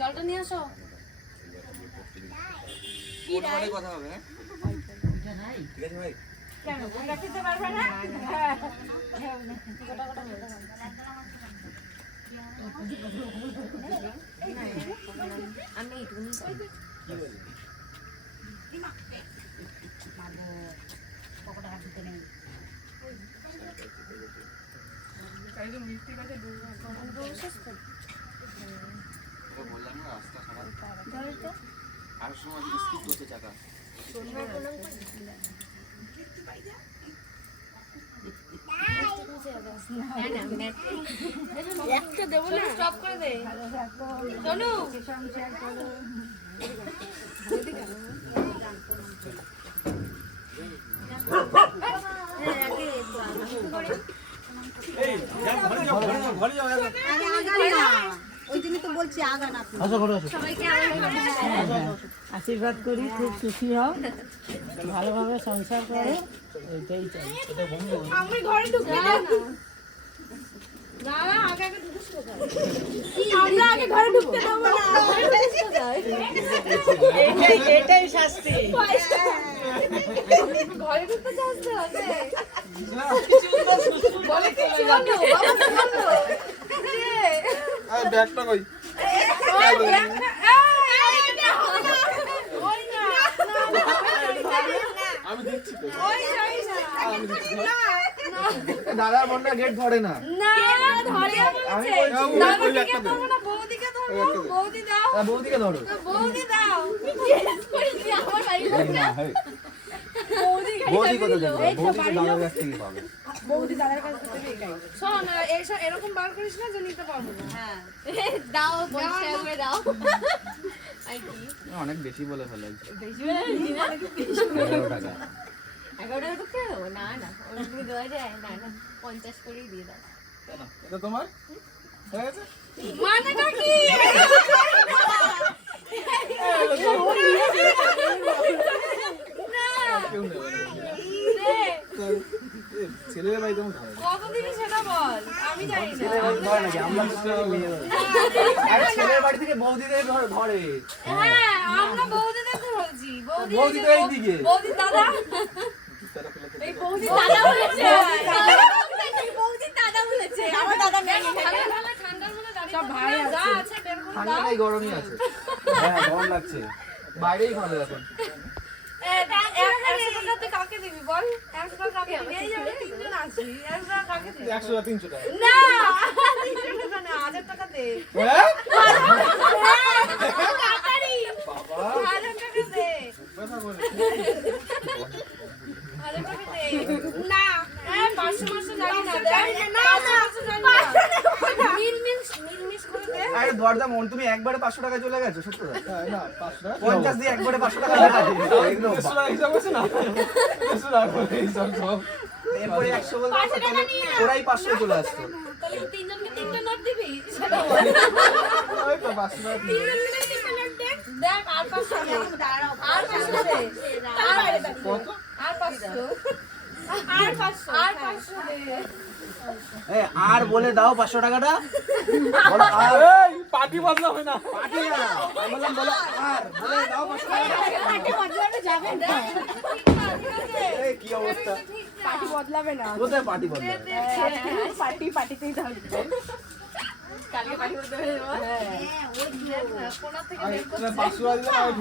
জলটা নিয়ে আসো। কথা হবে হ্যাঁ? ঠিক আছে ভাই। না? হ্যাঁ। আমি এইটুকুনি খাব। আর সময় স্কিপ করে দে চলো ওই জন্যই তো বলছি আগান আপনি। সবাইকে আশীর্বাদ করি খুব সুখী হও। ভালোভাবে সংসার করে। এটাই চাই। আমি ঘরে ঢুকতে। এটাই শাস্তি। ঘরে হবে বলে কি ব্যাগটা কই? আমি দিচ্ছি তো। দাদার গেট ধরে না। আমি বলছি, ওই বৌদিকে ওই বৌদি দাও বৌদিকে ধরো। বৌদি দাও নি আমার বাড়ি না। বৌদি বৌদি কোথা থেকে পাবে? বৌদি দাদার কাছ থেকে শোন এরকম বার করিস না যে নিতে পারব না। হ্যাঁ। দাও পয়সা করে দাও। অনেক বেশি বলে ফেলেছি বেশি বেশি না এগারো টাকা। এগারো টাকা দেবো? না না ওরকম দেওয়া যায়? না না পঞ্চাশ করেই দিয়ে দাও। এটা তোমার? হয়ে গেছে? মানেটা কি কেউ নেবে না। রে, তো, বাড়ি তেমন ধরে না। সেটা বল? আমি জানি না। ধরে নাকি? আমরা তো মেয়ে। ছেলের বাড়ি থেকে বৌদিদের ধরে ধরে হ্যাঁ আমরা বৌদিদের তো বৌদি বৌদি এইদিকে। বৌদি দাদা। এই বৌদি দাদা বলেছে। বৌদি দাদা বলেছে। আমার দাদা নেই ঠান্ডা ঠান্ডার মনে দাঁড়িয়ে সব ভাই আছে। ঠান্ডা দাও। গরমই আছে। হ্যাঁ গরম লাগছে। বাইরেই ভালো এখন। বা তিনশো টাকা। না তিনশো টাকা না হাজার টাকা দে হ্যাঁ? তাড়াতাড়ি বাবা হাজার টাকা দে কথা বলে হাজার টাকা দে না হ্যাঁ পাঁচশো পাঁচশো জানি না দে না পাঁচশো জানি না মিল মিল মিল মিস করে দরজা মন তুমি একবারে পাঁচশো টাকা চলে গেছো সত্যি না পঞ্চাশ দিয়ে একবারে পাঁচশো টাকা এরপরে একশো বলতে ওরাই পাঁচশো চলে আসতো তিনজনকে তিনটে নোট দিবি দেখ আর পাঁচশো আর পাঁচশো আর পাঁচশো আর পাঁচশো আর আর বলে দাও পাঁচশো টাকাটা? বলো আর। পার্টি বদলা হয় না। পার্টি না। বললাম বলো আর। বলে দাও পাঁচশো টাকা। যাবে না এই কি অবস্থা? পার্টি বদলাবে না কোথায় পার্টি বন্ধ পার্টি পার্টিতেই থাকবে কালকে পার্টি বদলাবে হ্যাঁ ওই